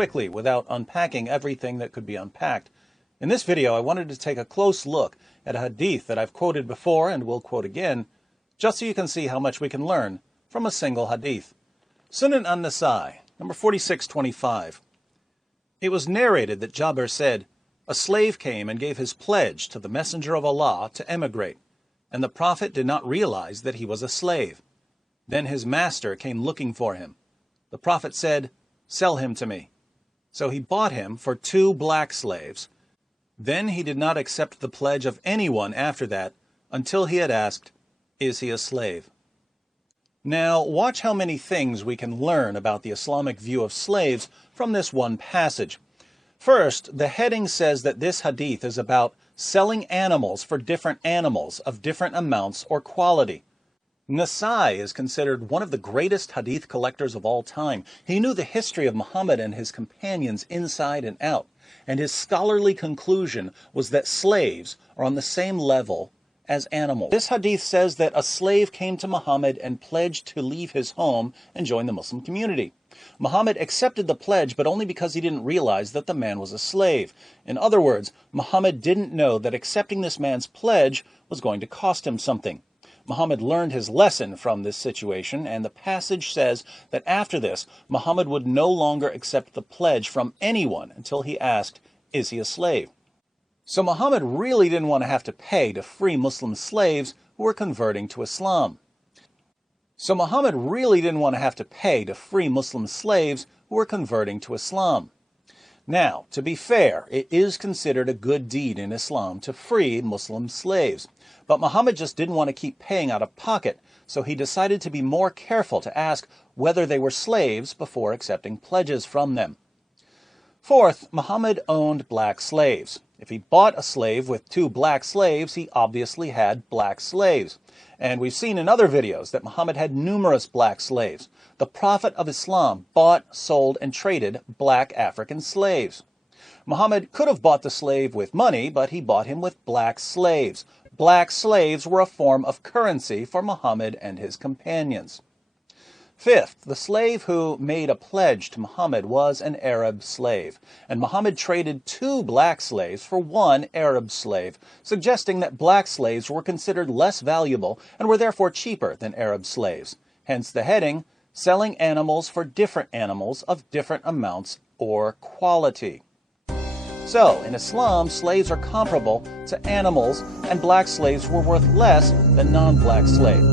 quickly without unpacking everything that could be unpacked. In this video, I wanted to take a close look at a hadith that I've quoted before and will quote again, just so you can see how much we can learn from a single hadith. Sunan an-Nasai, number 4625. It was narrated that Jabir said, "A slave came and gave his pledge to the Messenger of Allah to emigrate, and the Prophet did not realize that he was a slave. Then his master came looking for him. The Prophet said, 'Sell him to me.' So he bought him for 2 black slaves. Then he did not accept the pledge of anyone after that until he had asked, 'Is he a slave?'" Now, watch how many things we can learn about the Islamic view of slaves from this one passage. First, the heading says that this hadith is about selling animals for different animals of different amounts or quality. Nasai is considered one of the greatest hadith collectors of all time. He knew the history of Muhammad and his companions inside and out, and his scholarly conclusion was that slaves are on the same level as animals. This hadith says that a slave came to Muhammad and pledged to leave his home and join the Muslim community. Muhammad accepted the pledge, but only because he didn't realize that the man was a slave. In other words, Muhammad didn't know that accepting this man's pledge was going to cost him something. Muhammad learned his lesson from this situation, and the passage says that after this, Muhammad would no longer accept the pledge from anyone until he asked, "Is he a slave?" So Muhammad really didn't want to have to pay to free Muslim slaves who were converting to Islam. Now, to be fair, it is considered a good deed in Islam to free Muslim slaves. But Muhammad just didn't want to keep paying out of pocket, so he decided to be more careful to ask whether they were slaves before accepting pledges from them. Fourth, Muhammad owned black slaves. If he bought a slave with 2 black slaves, he obviously had black slaves. And we've seen in other videos that Muhammad had numerous black slaves. The Prophet of Islam bought, sold, and traded black African slaves. Muhammad could have bought the slave with money, but he bought him with black slaves. Black slaves were a form of currency for Muhammad and his companions. Fifth, the slave who made a pledge to Muhammad was an Arab slave, and Muhammad traded 2 black slaves for 1 Arab slave, suggesting that black slaves were considered less valuable and were therefore cheaper than Arab slaves. Hence the heading, "Selling animals for different animals of different amounts or quality." So, in Islam, slaves are comparable to animals, and black slaves were worth less than non-black slaves.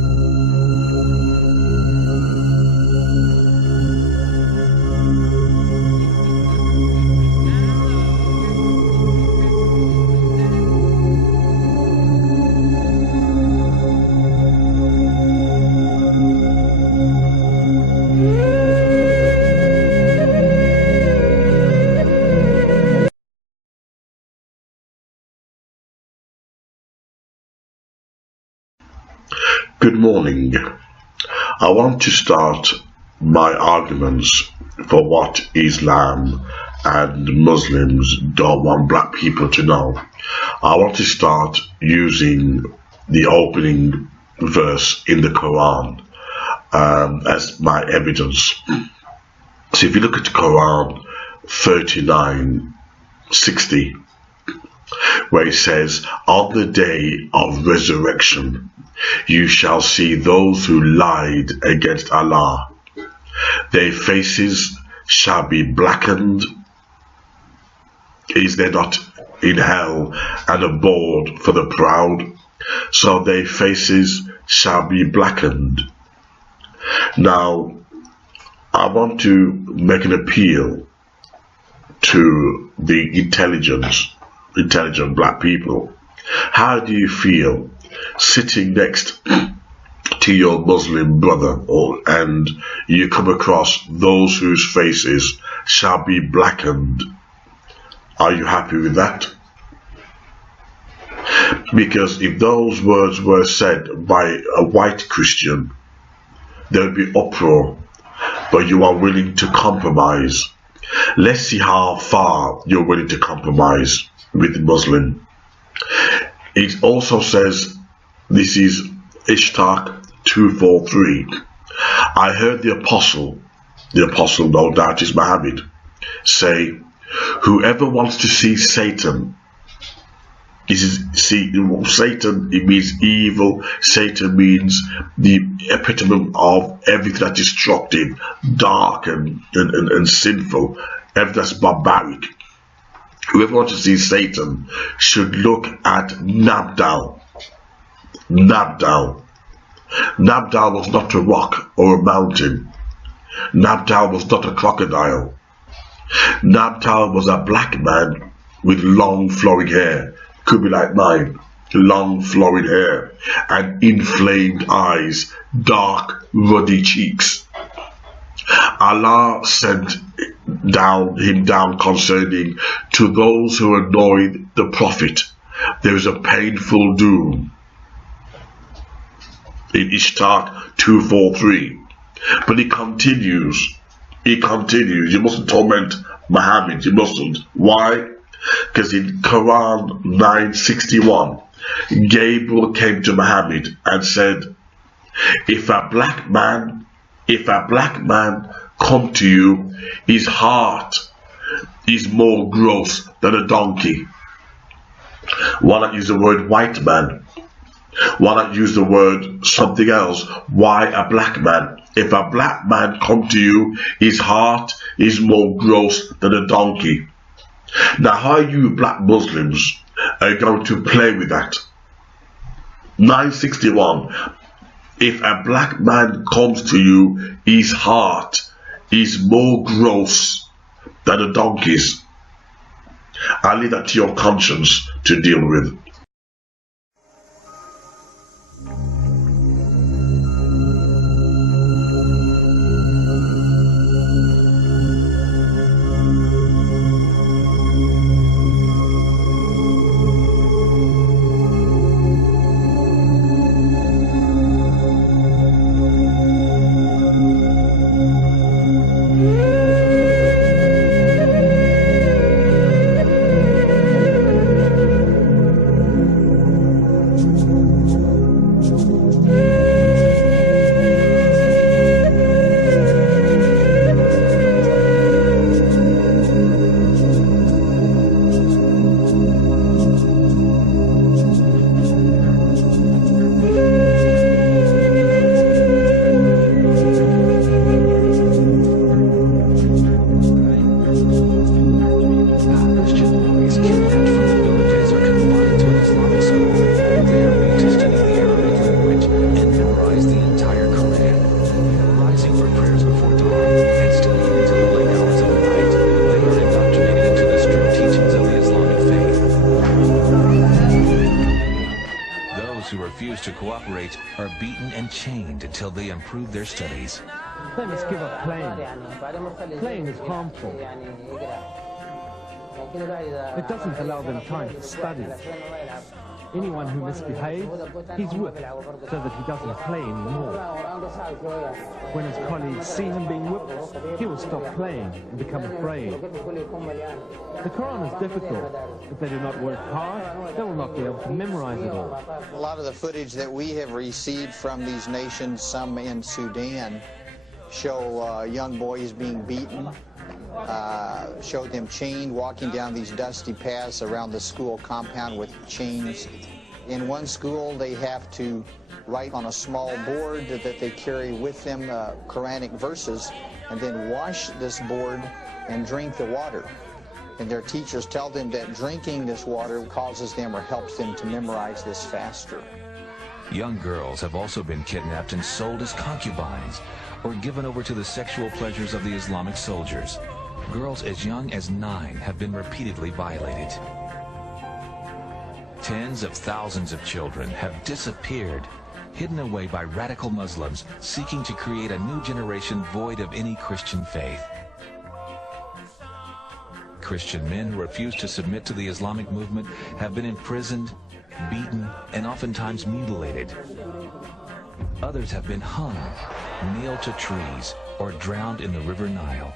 Good morning. I want to start my arguments for what Islam and Muslims don't want black people to know. I want to start using the opening verse in the Quran as my evidence. So if you look at the Quran 39:60, where it says, "On the day of resurrection, you shall see those who lied against Allah. Their faces shall be blackened. Is there not in hell an abode for the proud? So their faces shall be blackened." Now, I want to make an appeal to the intelligent black people. How do you feel sitting next to your Muslim brother and you come across those whose faces shall be blackened? Are you happy with that? Because if those words were said by a white Christian, there would be uproar, but you are willing to compromise. Let's see how far you're willing to compromise with the Muslim. It also says, this is Ishtar 2:43. I heard the apostle no doubt is Muhammad, say, whoever wants to see Satan, Satan, it means evil. Satan means the epitome of everything that's destructive, dark, and sinful, everything that's barbaric. Whoever wants to see Satan should look at Nabdal. Nabdal was not a rock or a mountain. Nabdal was not a crocodile. Nabdal was a black man with long flowing hair. Could be like mine. Long flowing hair and inflamed eyes, dark ruddy cheeks. Allah sent him down concerning, to those who annoyed the Prophet there is a painful doom. In Ishtar 2:43. But he continues, you mustn't torment Muhammad, you mustn't. Why? Because in Quran 9:61, Gabriel came to Muhammad and said, if a black man come to you, his heart is more gross than a donkey. Why not use the word white man? Why not use the word something else? Why a black man? If a black man come to you, his heart is more gross than a donkey. Now, how you black Muslims are going to play with that? 961. If a black man comes to you, his heart is more gross than a donkey's. I'll leave that to your conscience to deal with. to cooperate are beaten and chained until they improve their studies. They must give up playing. Playing is harmful. It doesn't allow them time to study. Anyone who misbehaves, he's whipped so that he doesn't play anymore. When his colleagues see him being whipped, he will stop playing and become afraid. The Quran is difficult. If they do not work hard, they will not be able to memorize it all. A lot of the footage that we have received from these nations, some in Sudan, show young boys being beaten, show them chained, walking down these dusty paths around the school compound with chains. In one school, they have to write on a small board that they carry with them Quranic verses, and then wash this board and drink the water. And their teachers tell them that drinking this water causes them or helps them to memorize this faster. Young girls have also been kidnapped and sold as concubines or given over to the sexual pleasures of the Islamic soldiers. Girls as young as 9 have been repeatedly violated. Tens of thousands of children have disappeared, hidden away by radical Muslims seeking to create a new generation void of any Christian faith. Christian men who refuse to submit to the Islamic movement have been imprisoned, beaten, and oftentimes mutilated. Others have been hung, nailed to trees, or drowned in the River Nile.